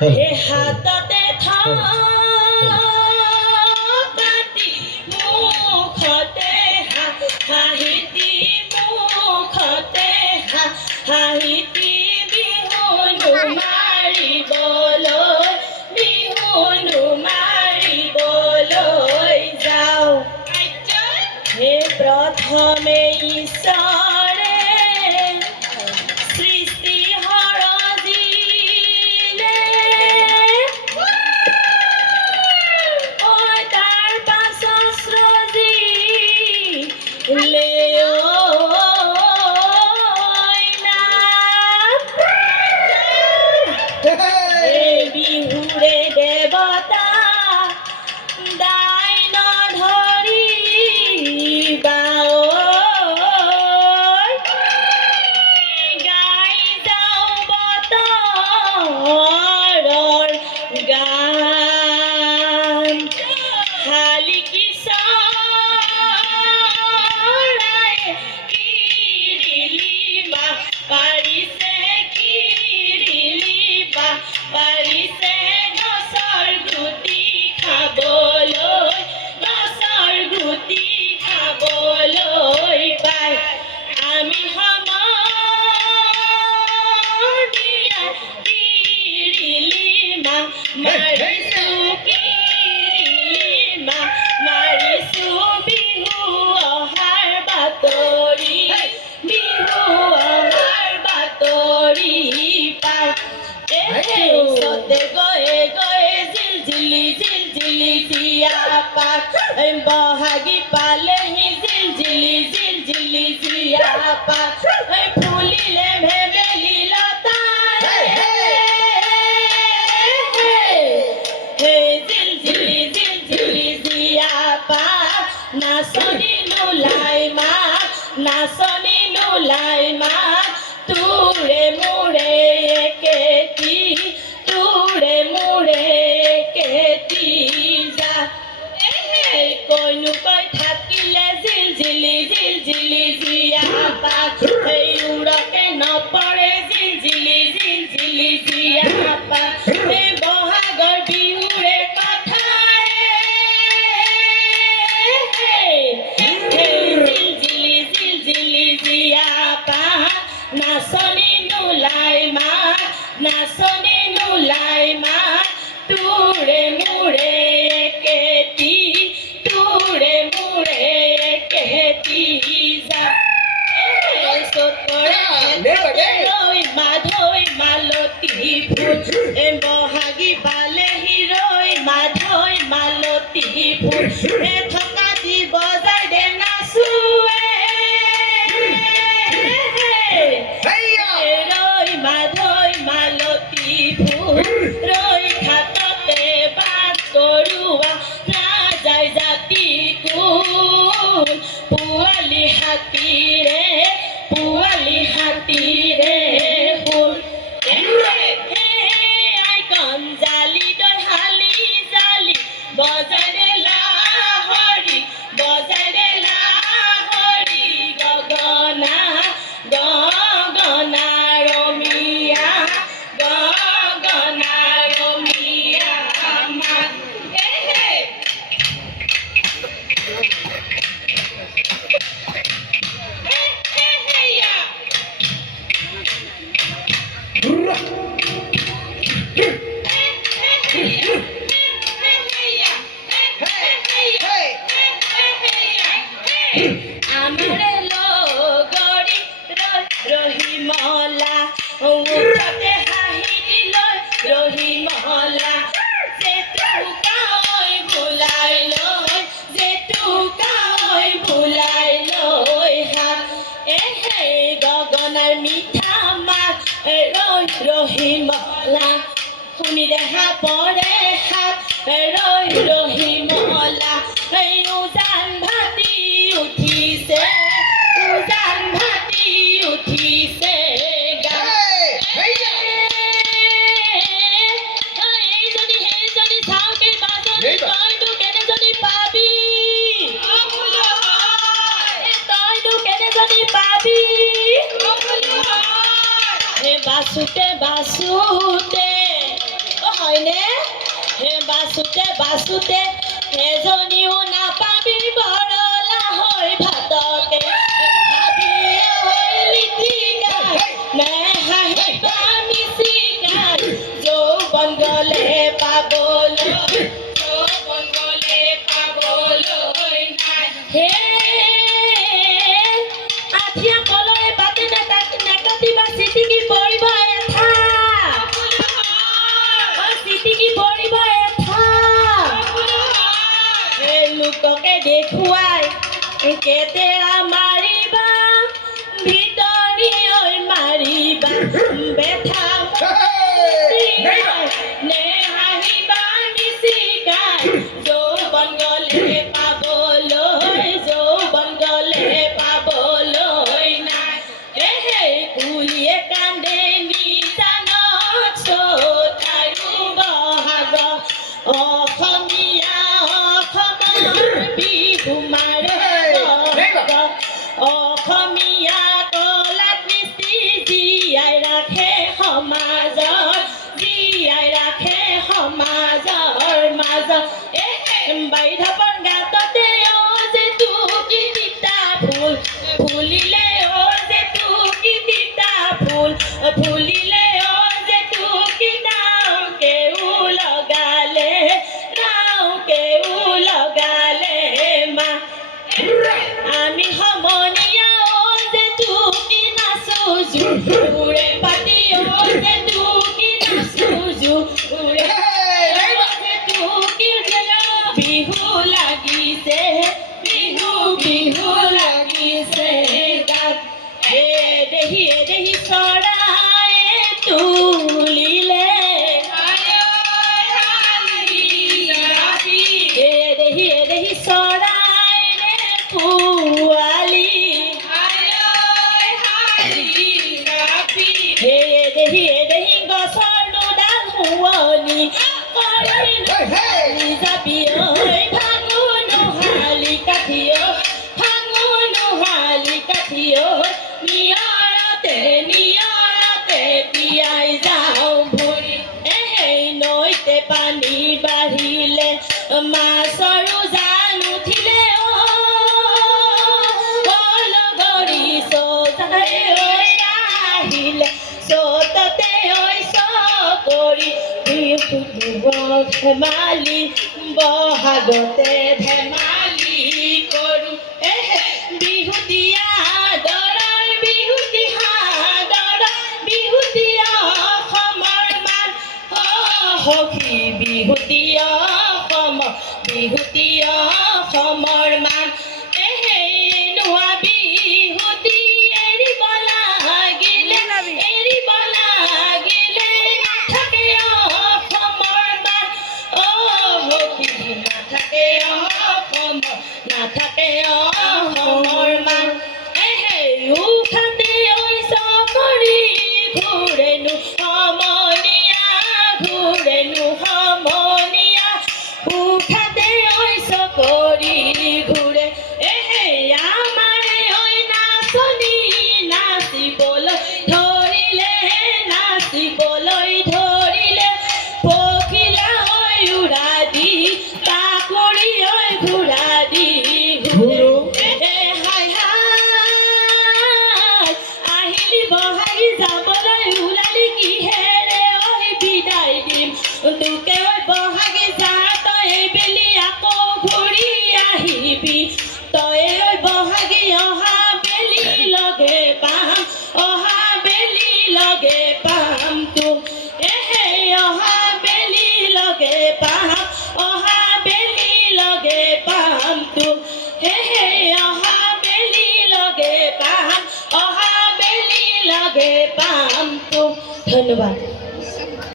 হে হাততে কাটি মুখতে হাঁহিতি মুখতে হাঁহিতি বিহুনো মাৰিবলৈ বিহুনো মাৰিবলৈ যাওঁ হে প্ৰথমে ঈশ্বৰে সৃষ্টি হৰজিলে তাৰ পাছত সৃজিলে বিহুৰে দেৱতা দাই নধৰিবা গাই যাওঁ বতৰৰ গান শালিকি চৰাই কিৰিলিবা পাৰিছে কিৰিলিবা পাৰিছে গছৰ গুটি খাবলৈ গছৰ গুটি খাবলৈ পাই আমি সমনীয়া কিৰিলিমা মাৰিছোঁ কিৰিলিমা মাৰিছোঁ বিহু অহাৰ বাতৰি বিহু অহাৰ বাতৰি পাই সতে গয়ে গয়ে জিলজিলি জিলজিলি জিয়া পাত বহাগী পালেহি জিলজিলি জিলজিলি জিয়া পাত ফুলিলে ভেবেলি লতা হে জিলজিলি জিলজিলি জিয়া পাত নাচনি নোলাই মাত নাচনি নোলাই মাত তোৰে মোৰে একেটি তোৰে মোৰে একেটি যা কৈনো কৈ থাকিলে জিলজিলি জিলজিলি জিয়া পাত সেই উৰকে নপৰে জিলজিলি জিলজিলি জিয়া পাত সেই বহাগৰ বিহুৰে কথাৰে জিলজিলি জিলজিলি জিয়া পাত নাচনি নোলাই মাত নাচনি নোলাই মাত তোৰে মোৰে একেটি তোৰে মোৰে একেটি যা ৰৈ মাধৈ মালতী ফুল বহাগী পালেহি ৰৈ মাধৈ মালতী ফুল থকা দি বজাই দে নাচোৱে ৰৈ মাধৈ মালতী ফুল ৰৈ ঘাটতে বাট কৰোৱা ৰাজাই জাতি কুল পোৱালি হাতীৰে ফুল আই কণ জালি দৈ হালি জালি বজাই দে লাহৰি বজাই দে লাহৰি গগনা গগনা ৰমিয়া গগনা ৰমিয়া মাত আমাৰে লগৰী ৰহিমলা মুখতে হাঁহি লৈ ৰহিমলা জেতুকাই ভুলাই লৈ জেতুকাই ভুলাই লৈ হে গগনাৰ মিঠা মাত ৰহিমলা শুনি দেখা পৰে হাত ৰহিমলা উজান ভাতি উঠিছে উজান ভাতি উঠিছে এইজনী চাওকে বাজনী তইতো কেনেজনী পাবি তইতো কেনেজনী পাবি বাসুতে বাসুতে হে বাসুতে বাসুতে এজনীও নাপাবি বৰলা হৈ ভাতকে খাবি হৈ লিটিকাই নে হাঁহিবা মিচিকাই যৌৱন গলে পাবলৈ নাই হে আঠিয়া কলৈ বাটে নেকাটিবা চিটিকি পৰিব এঠা চিটিকি পৰিব এঠা লোককে দেখুৱাই কেতেৰা মাৰিবা ভিতৰি ঐ মাৰিবা বেঠা নে হাঁহিবা মিচিকাই যৌৱন গলে পাবলৈ নাই হে কুলিয়ে কান্দে নিজানত চতাৰু বহাগ অসমীয়া অসমৰ বিহু মাৰে অসমীয়া কলা কৃষ্টি জীয়াই ৰাখে সমাজৰ মাজত বাইধাপৰ গাততে যে টুকি তিতা ফুল ফুলিলে যে টুকি তিতা ফুল ফুলিলে যে টুকি নাওকেও লগালে মা আমি সমনীয়া যে টুকি নাচো জোৰে পাতি যে টুকি নাচো জোৰে বিহু লাগিছে গাত দেহি চৰাই তুলিলে দেহি চৰাই ৰে পোৱালি দেহি গছৰ দুডাল শুৱনি যাবি ঐ ভাঙোনো হালি কাঠি নিয়ৰতে তিয়াই যাওঁ ভৰি নৈতে পানী বাঢ়িলে মাছৰো জান উঠিলে লগৰী চৌজাই আহিলে চততে চকৰি ধেমালি বহাগতে ধেমালি কৰো বিহুতীয়া দৰৰ বিহুতীয়া অসমৰ মান সখী বিহুতীয়া অসমৰ মান নোৱা বিহুতি এৰিব লাগিলে নাথাকে অসমৰ মান সখী নাথাকে অসমৰ মান উঠাতে চকৰি ঘূৰেনো সমনীয়া উঠাতে চকৰি ঘূৰে আমাৰে নাচনী নাচিবলৈ ধৰিলে পখিলা উৰা দি পাকুৰি ঘূৰা দি আহিলি বহাগি যাবলৈ ওলালি কিহেৰে বিদায় দিম তোকে বহাগি যা তই বেলি আকৌ ঘূৰি আহিবি তই বহাগি অহা বেলি লগে পাম তোক অহা বেলি লগে পাম অহা বেলি লগে পাম তোক অহা বেলি লগে পাম তোক ধন্যবাদ।